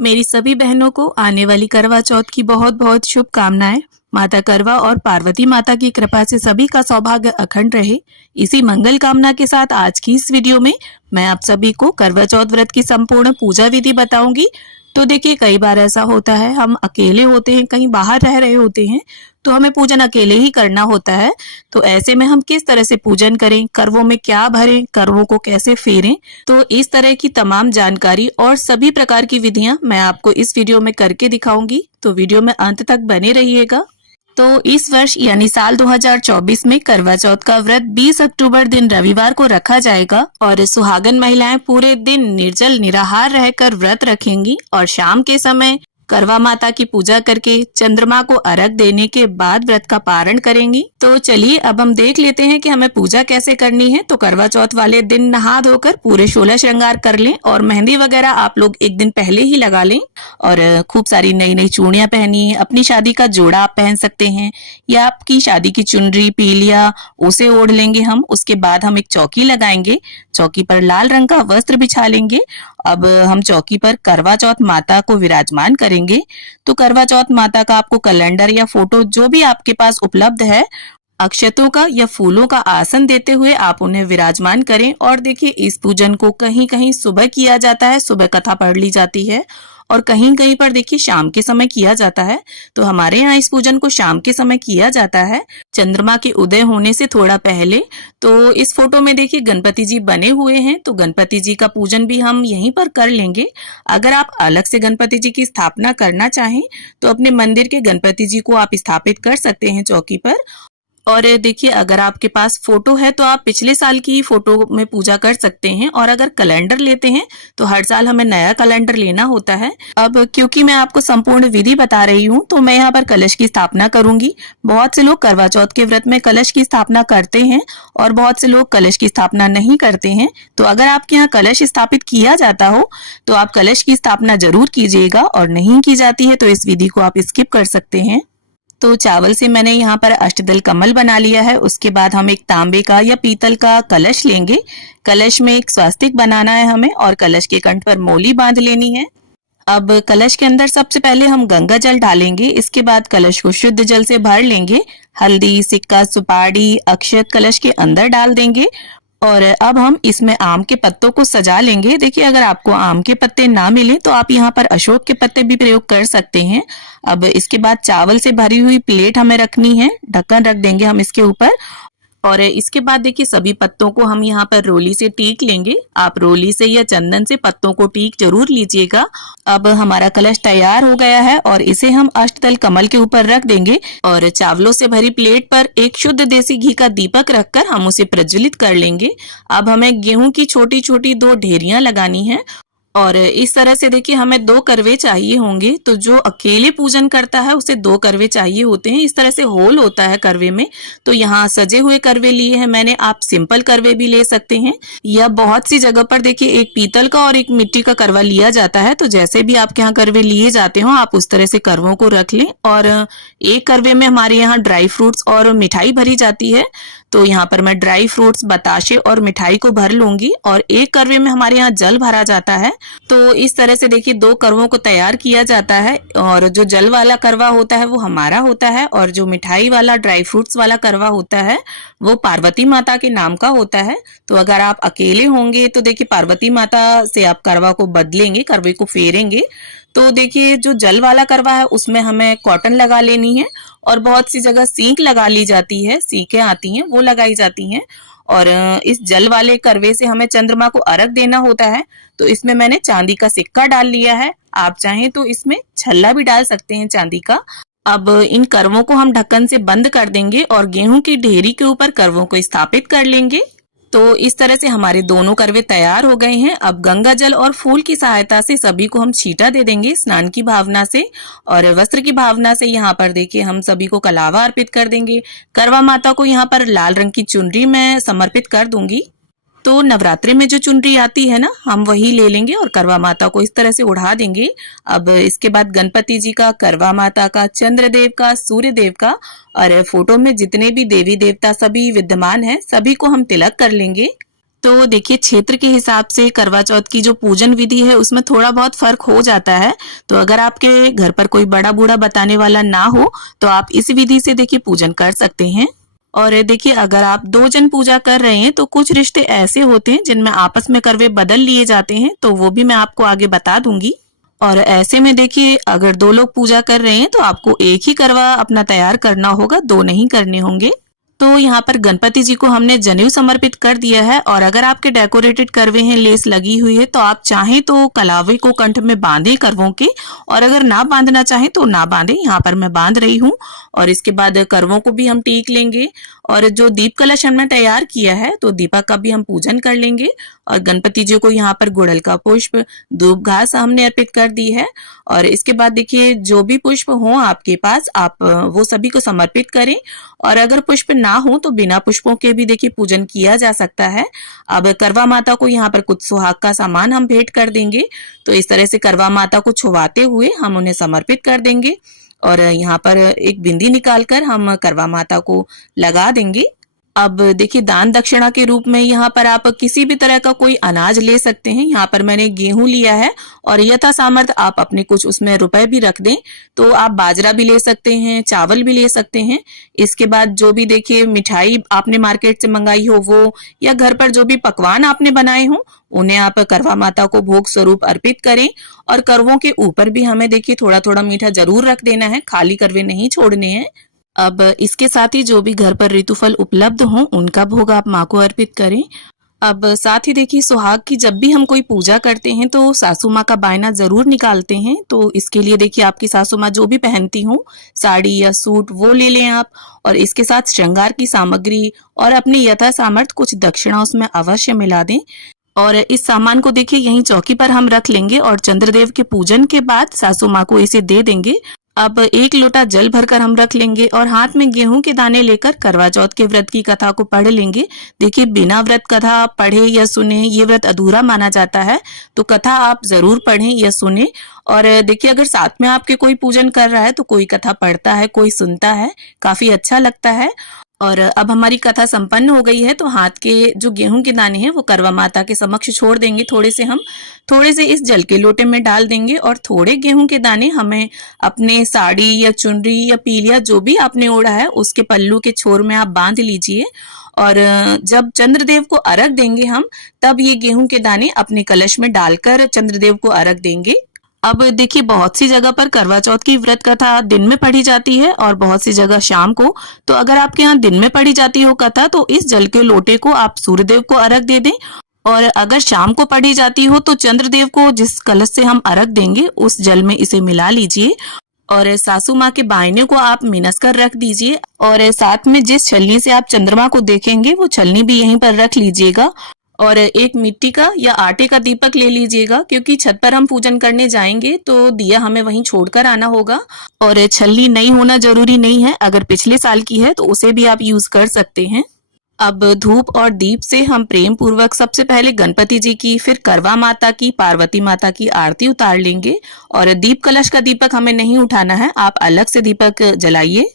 मेरी सभी बहनों को आने वाली करवा चौथ की बहुत बहुत शुभकामनाएं। माता करवा और पार्वती माता की कृपा से सभी का सौभाग्य अखंड रहे। इसी मंगल कामना के साथ आज की इस वीडियो में मैं आप सभी को करवा चौथ व्रत की संपूर्ण पूजा विधि बताऊंगी। तो देखिए, कई बार ऐसा होता है, हम अकेले होते हैं, कहीं बाहर रह रहे होते हैं, तो हमें पूजन अकेले ही करना होता है। तो ऐसे में हम किस तरह से पूजन करें, करवों में क्या भरें, करवों को कैसे फेरें, तो इस तरह की तमाम जानकारी और सभी प्रकार की विधियां मैं आपको इस वीडियो में करके दिखाऊंगी। तो वीडियो में अंत तक बने रहिएगा। तो इस वर्ष यानी साल 2024 में करवा चौथ का व्रत 20 अक्टूबर दिन रविवार को रखा जाएगा और सुहागन महिलाएं पूरे दिन निर्जल निराहार रहकर व्रत रखेंगी और शाम के समय करवा माता की पूजा करके चंद्रमा को अर्घ देने के बाद व्रत का पारण करेंगी। तो चलिए अब हम देख लेते हैं कि हमें पूजा कैसे करनी है। तो करवा चौथ वाले दिन नहा धोकर पूरे 16 श्रृंगार कर लें और मेहंदी वगैरह आप लोग एक दिन पहले ही लगा लें और खूब सारी नई नई चूड़ियां पहनिए। अपनी शादी का जोड़ा आप पहन सकते हैं या आपकी शादी की चुनरी पीलिया उसे ओढ़ लेंगे हम। उसके बाद हम एक चौकी लगाएंगे, चौकी पर लाल रंग का वस्त्र बिछा लेंगे। अब हम चौकी पर करवा चौथ माता को विराजमान करेंगे। तो करवा चौथ माता का आपको कैलेंडर या फोटो जो भी आपके पास उपलब्ध है, अक्षतों का या फूलों का आसन देते हुए आप उन्हें विराजमान करें। और देखिए, इस पूजन को कहीं कहीं सुबह किया जाता है, सुबह कथा पढ़ ली जाती है, और कहीं कहीं पर देखिए शाम के समय किया जाता है। तो हमारे यहाँ इस पूजन को शाम के समय किया जाता है, चंद्रमा के उदय होने से थोड़ा पहले। तो इस फोटो में देखिए गणपति जी बने हुए हैं, तो गणपति जी का पूजन भी हम यहीं पर कर लेंगे। अगर आप अलग से गणपति जी की स्थापना करना चाहें तो अपने मंदिर के गणपति जी को आप स्थापित कर सकते हैं चौकी पर। और देखिए, अगर आपके पास फोटो है तो आप पिछले साल की फोटो में पूजा कर सकते हैं, और अगर कैलेंडर लेते हैं तो हर साल हमें नया कैलेंडर लेना होता है। अब क्योंकि मैं आपको संपूर्ण विधि बता रही हूँ तो मैं यहाँ पर कलश की स्थापना करूंगी। बहुत से लोग करवा चौथ के व्रत में कलश की स्थापना करते हैं और बहुत से लोग कलश की स्थापना नहीं करते हैं। तो अगर आपके यहाँ कलश स्थापित किया जाता हो तो आप कलश की स्थापना जरूर कीजिएगा, और नहीं की जाती है तो इस विधि को आप स्किप कर सकते हैं। तो चावल से मैंने यहाँ पर अष्टदल कमल बना लिया है। उसके बाद हम एक तांबे का या पीतल का कलश लेंगे। कलश में एक स्वास्तिक बनाना है हमें और कलश के कंठ पर मोली बांध लेनी है। अब कलश के अंदर सबसे पहले हम गंगा जल डालेंगे। इसके बाद कलश को शुद्ध जल से भर लेंगे। हल्दी, सिक्का, सुपारी, अक्षत कलश के अंदर डाल देंगे और अब हम इसमें आम के पत्तों को सजा लेंगे। देखिए, अगर आपको आम के पत्ते ना मिले तो आप यहाँ पर अशोक के पत्ते भी प्रयोग कर सकते हैं। अब इसके बाद चावल से भरी हुई प्लेट हमें रखनी है, ढक्कन रख देंगे हम इसके ऊपर। और इसके बाद देखिए, सभी पत्तों को हम यहाँ पर रोली से टीक लेंगे। आप रोली से या चंदन से पत्तों को टीक जरूर लीजिएगा। अब हमारा कलश तैयार हो गया है और इसे हम अष्टदल कमल के ऊपर रख देंगे और चावलों से भरी प्लेट पर एक शुद्ध देसी घी का दीपक रखकर हम उसे प्रज्वलित कर लेंगे। अब हमें गेहूं की छोटी छोटी 2 ढेरियां लगानी है और इस तरह से देखिए हमें 2 करवे चाहिए होंगे। तो जो अकेले पूजन करता है उसे 2 करवे चाहिए होते हैं। इस तरह से होल होता है करवे में। तो यहाँ सजे हुए करवे लिए हैं मैंने, आप सिंपल करवे भी ले सकते हैं, या बहुत सी जगह पर देखिए एक पीतल का और एक मिट्टी का करवा लिया जाता है। तो जैसे भी आपके यहाँ करवे लिए जाते हो आप उस तरह से करवों को रख लें। और एक करवे में हमारे यहाँ ड्राई फ्रूट्स और मिठाई भरी जाती है। तो यहाँ पर मैं ड्राई फ्रूट्स, बताशे और मिठाई को भर लूंगी और एक करवे में हमारे यहाँ जल भरा जाता है। तो इस तरह से देखिए 2 करवों को तैयार किया जाता है और जो जल वाला करवा होता है वो हमारा होता है और जो मिठाई वाला ड्राई फ्रूट्स वाला करवा होता है वो पार्वती माता के नाम का होता है। तो अगर आप अकेले होंगे तो देखिए पार्वती माता से आप करवा को बदलेंगे, करवे को फेरेंगे। तो देखिए, जो जल वाला करवा है उसमें हमें कॉटन लगा लेनी है और बहुत सी जगह सींक लगा ली जाती है, सींकें आती हैं वो लगाई जाती हैं। और इस जल वाले करवे से हमें चंद्रमा को अर्घ देना होता है। तो इसमें मैंने चांदी का सिक्का डाल लिया है, आप चाहें तो इसमें छल्ला भी डाल सकते हैं चांदी का। अब इन करवों को हम ढक्कन से बंद कर देंगे और गेहूं की ढेरी के ऊपर करवों को स्थापित कर लेंगे। तो इस तरह से हमारे दोनों करवे तैयार हो गए हैं। अब गंगा जल और फूल की सहायता से सभी को हम छींटा दे देंगे स्नान की भावना से और वस्त्र की भावना से। यहाँ पर देखिए हम सभी को कलावा अर्पित कर देंगे। करवा माता को यहाँ पर लाल रंग की चुनरी मैं समर्पित कर दूंगी। तो नवरात्रि में जो चुनरी आती है ना, हम वही ले लेंगे और करवा माता को इस तरह से उड़ा देंगे। अब इसके बाद गणपति जी का, करवा माता का, चंद्रदेव का, सूर्य देव का और फोटो में जितने भी देवी देवता सभी विद्यमान हैं सभी को हम तिलक कर लेंगे। तो देखिए क्षेत्र के हिसाब से करवा चौथ की जो पूजन विधि है उसमें थोड़ा बहुत फर्क हो जाता है। तो अगर आपके घर पर कोई बड़ा बूढ़ा बताने वाला ना हो तो आप इस विधि से देखिए पूजन कर सकते हैं। और देखिए अगर आप 2 जन पूजा कर रहे हैं तो कुछ रिश्ते ऐसे होते हैं जिनमें आपस में करवे बदल लिए जाते हैं, तो वो भी मैं आपको आगे बता दूंगी। और ऐसे में देखिए अगर 2 लोग पूजा कर रहे हैं तो आपको एक ही करवा अपना तैयार करना होगा, 2 नहीं करने होंगे। तो यहाँ पर गणपति जी को हमने जनेऊ समर्पित कर दिया है और अगर आपके डेकोरेटेड करवे हैं, लेस लगी हुई है, तो आप चाहें तो कलावे को कंठ में बांधे करवों के, और अगर ना बांधना चाहें तो ना बांधे। यहाँ पर मैं बांध रही हूँ। और इसके बाद करवों को भी हम टीक लेंगे और जो दीप कलश हमने तैयार किया है तो दीपक का भी हम पूजन कर लेंगे। और गणपति जी को यहाँ पर गुड़हल का पुष्प, धूप घास हमने अर्पित कर दी है। और इसके बाद देखिए जो भी पुष्प हो आपके पास आप वो सभी को समर्पित करें, और अगर पुष्प ना हो तो बिना पुष्पों के भी देखिए पूजन किया जा सकता है। अब करवा माता को यहाँ पर कुछ सुहाग का सामान हम भेंट कर देंगे। तो इस तरह से करवा माता को छुवाते हुए हम उन्हें समर्पित कर देंगे और यहाँ पर एक बिंदी निकालकर हम करवा माता को लगा देंगे। अब देखिए दान दक्षिणा के रूप में यहाँ पर आप किसी भी तरह का कोई अनाज ले सकते हैं। यहाँ पर मैंने गेहूं लिया है और यथा सामर्थ आप अपने कुछ उसमें रुपए भी रख दें। तो आप बाजरा भी ले सकते हैं, चावल भी ले सकते हैं। इसके बाद जो भी देखिए मिठाई आपने मार्केट से मंगाई हो वो, या घर पर जो भी पकवान आपने बनाए हो उन्हें आप करवा माता को भोग स्वरूप अर्पित करें। और करवों के ऊपर भी हमें देखिए थोड़ा थोड़ा मीठा जरूर रख देना है, खाली करवे नहीं छोड़ने हैं। अब इसके साथ ही जो भी घर पर ऋतुफल उपलब्ध हों उनका भोग आप माँ को अर्पित करें। अब साथ ही देखिए सुहाग की जब भी हम कोई पूजा करते हैं तो सासू माँ का बायना जरूर निकालते हैं। तो इसके लिए देखिए आपकी सासू माँ जो भी पहनती हो साड़ी या सूट वो ले लें आप, और इसके साथ श्रृंगार की सामग्री और अपने यथा सामर्थ कुछ दक्षिणा उसमें अवश्य मिला दें। और इस सामान को देखिए यहीं चौकी पर हम रख लेंगे और चंद्रदेव के पूजन के बाद सासू माँ को इसे दे देंगे। अब 1 लोटा जल भरकर हम रख लेंगे और हाथ में गेहूं के दाने लेकर करवा चौथ के व्रत की कथा को पढ़ लेंगे। देखिए बिना व्रत कथा पढ़े या सुने ये व्रत अधूरा माना जाता है, तो कथा आप जरूर पढ़ें या सुने। और देखिए अगर साथ में आपके कोई पूजन कर रहा है तो कोई कथा पढ़ता है, कोई सुनता है, काफी अच्छा लगता है। और अब हमारी कथा संपन्न हो गई है तो हाथ के जो गेहूं के दाने हैं वो करवा माता के समक्ष छोड़ देंगे। थोड़े से इस जल के लोटे में डाल देंगे और थोड़े गेहूं के दाने हमें अपने साड़ी या चुनरी या पीलिया जो भी आपने ओढ़ा है उसके पल्लू के छोर में आप बांध लीजिए। और जब चंद्रदेव को अर्घ देंगे हम, तब ये गेहूं के दाने अपने कलश में डालकर चंद्रदेव को अर्घ देंगे। अब देखिए बहुत सी जगह पर करवा चौथ की व्रत कथा दिन में पढ़ी जाती है और बहुत सी जगह शाम को। तो अगर आपके यहाँ दिन में पढ़ी जाती हो कथा तो इस जल के लोटे को आप सूर्यदेव को अर्घ दे दें, और अगर शाम को पढ़ी जाती हो तो चंद्रदेव को जिस कलश से हम अर्घ देंगे उस जल में इसे मिला लीजिए। और सासू माँ के बायने को आप मिनस कर रख दीजिए और साथ में जिस छलनी से आप चंद्रमा को देखेंगे वो छलनी भी यहीं पर रख लीजिएगा। और एक मिट्टी का या आटे का दीपक ले लीजिएगा, क्योंकि छत पर हम पूजन करने जाएंगे तो दिया हमें वहीं छोड़कर आना होगा। और छलनी नई होना जरूरी नहीं है, अगर पिछले साल की है तो उसे भी आप यूज कर सकते हैं। अब धूप और दीप से हम प्रेम पूर्वक सबसे पहले गणपति जी की, फिर करवा माता की, पार्वती माता की आरती उतार लेंगे। और दीप कलश का दीपक हमें नहीं उठाना है, आप अलग से दीपक जलाइए।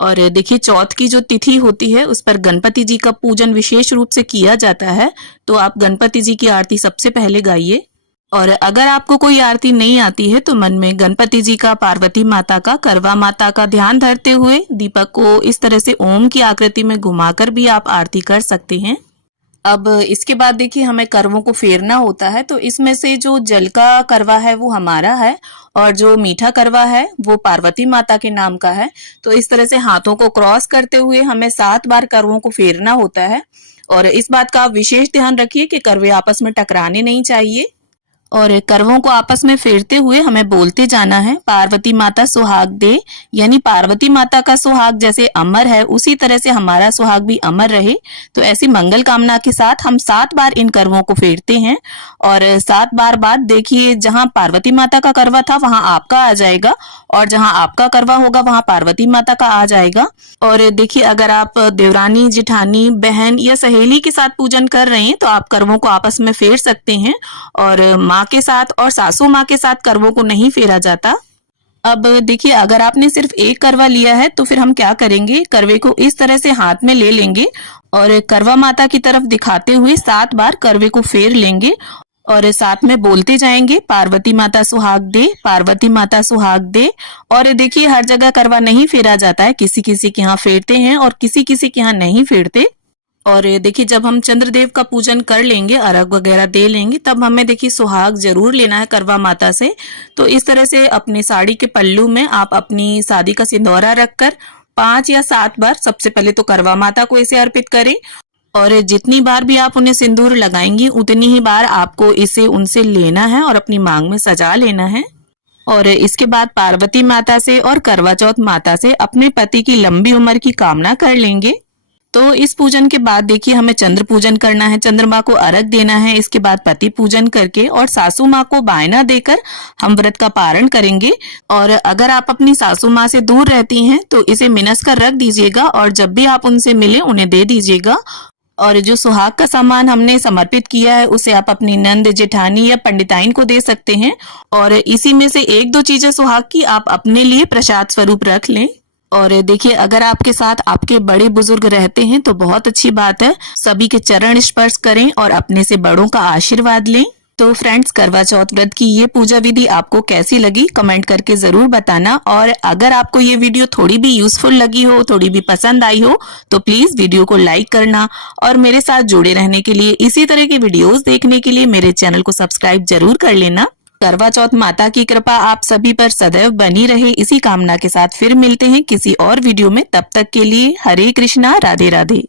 और देखिए चौथ की जो तिथि होती है उस पर गणपति जी का पूजन विशेष रूप से किया जाता है, तो आप गणपति जी की आरती सबसे पहले गाइए। और अगर आपको कोई आरती नहीं आती है तो मन में गणपति जी का, पार्वती माता का, करवा माता का ध्यान धरते हुए दीपक को इस तरह से ओम की आकृति में घुमाकर भी आप आरती कर सकते हैं। अब इसके बाद देखिए हमें करवों को फेरना होता है, तो इसमें से जो जल का करवा है वो हमारा है और जो मीठा करवा है वो पार्वती माता के नाम का है। तो इस तरह से हाथों को क्रॉस करते हुए हमें 7 बार करवों को फेरना होता है। और इस बात का आप विशेष ध्यान रखिए कि करवे आपस में टकराने नहीं चाहिए। और करवों को आपस में फेरते हुए हमें बोलते जाना है, पार्वती माता सुहाग दे, यानी पार्वती माता का सुहाग जैसे अमर है उसी तरह से हमारा सुहाग भी अमर रहे। तो ऐसी मंगल कामना के साथ हम 7 बार इन करवों को फेरते हैं। और 7 बार बाद देखिए जहां पार्वती माता का करवा था वहां आपका आ जाएगा, और जहां आपका करवा होगा वहां पार्वती माता का आ जाएगा। और देखिए अगर आप देवरानी, जिठानी, बहन या सहेली के साथ पूजन कर रहे हैं तो आप करवों को आपस में फेर सकते हैं। और माँ के साथ और सासू माँ के साथ करवों को नहीं फेरा जाता। अब देखिए, अगर आपने सिर्फ एक करवा लिया है तो फिर हम क्या करेंगे, करवे को इस तरह से हाथ में ले लेंगे और करवा माता की तरफ दिखाते हुए 7 बार करवे को फेर लेंगे और साथ में बोलते जाएंगे, पार्वती माता सुहाग दे, पार्वती माता सुहाग दे। और देखिए, हर जगह करवा नहीं फेरा जाता है, किसी किसी के यहाँ फेरते हैं और किसी किसी के यहाँ नहीं फेरते। और देखिए, जब हम चंद्रदेव का पूजन कर लेंगे, अर्घ वगैरह दे लेंगे, तब हमें देखिए सुहाग जरूर लेना है करवा माता से। तो इस तरह से अपनी साड़ी के पल्लू में आप अपनी शादी का सिंदूरा रखकर 5 या 7 बार सबसे पहले तो करवा माता को इसे अर्पित करें और जितनी बार भी आप उन्हें सिंदूर लगाएंगी उतनी ही बार आपको इसे उनसे लेना है और अपनी मांग में सजा लेना है। और इसके बाद पार्वती माता से और करवा चौथ माता से अपने पति की लंबी उम्र की कामना कर लेंगे। तो इस पूजन के बाद देखिए, हमें चंद्र पूजन करना है, चंद्रमा को अर्घ देना है। इसके बाद पति पूजन करके और सासू माँ को बायना देकर हम व्रत का पारण करेंगे। और अगर आप अपनी सासू माँ से दूर रहती हैं तो इसे मिनस कर रख दीजिएगा और जब भी आप उनसे मिले उन्हें दे दीजिएगा। और जो सुहाग का सामान हमने समर्पित किया है उसे आप अपनी नंद, जेठानी या पंडिताइन को दे सकते हैं। और इसी में से 1-2 चीजें सुहाग की आप अपने लिए प्रसाद स्वरूप रख लें। और देखिए, अगर आपके साथ आपके बड़े बुजुर्ग रहते हैं तो बहुत अच्छी बात है, सभी के चरण स्पर्श करें और अपने से बड़ों का आशीर्वाद लें। तो फ्रेंड्स, करवा चौथ व्रत की ये पूजा विधि आपको कैसी लगी कमेंट करके जरूर बताना। और अगर आपको ये वीडियो थोड़ी भी यूजफुल लगी हो, थोड़ी भी पसंद आई हो तो प्लीज वीडियो को लाइक करना और मेरे साथ जुड़े रहने के लिए, इसी तरह के वीडियोस देखने के लिए मेरे चैनल को सब्सक्राइब जरूर कर लेना। करवा चौथ माता की कृपा आप सभी पर सदैव बनी रहे, इसी कामना के साथ फिर मिलते हैं किसी और वीडियो में। तब तक के लिए हरे कृष्णा, राधे राधे।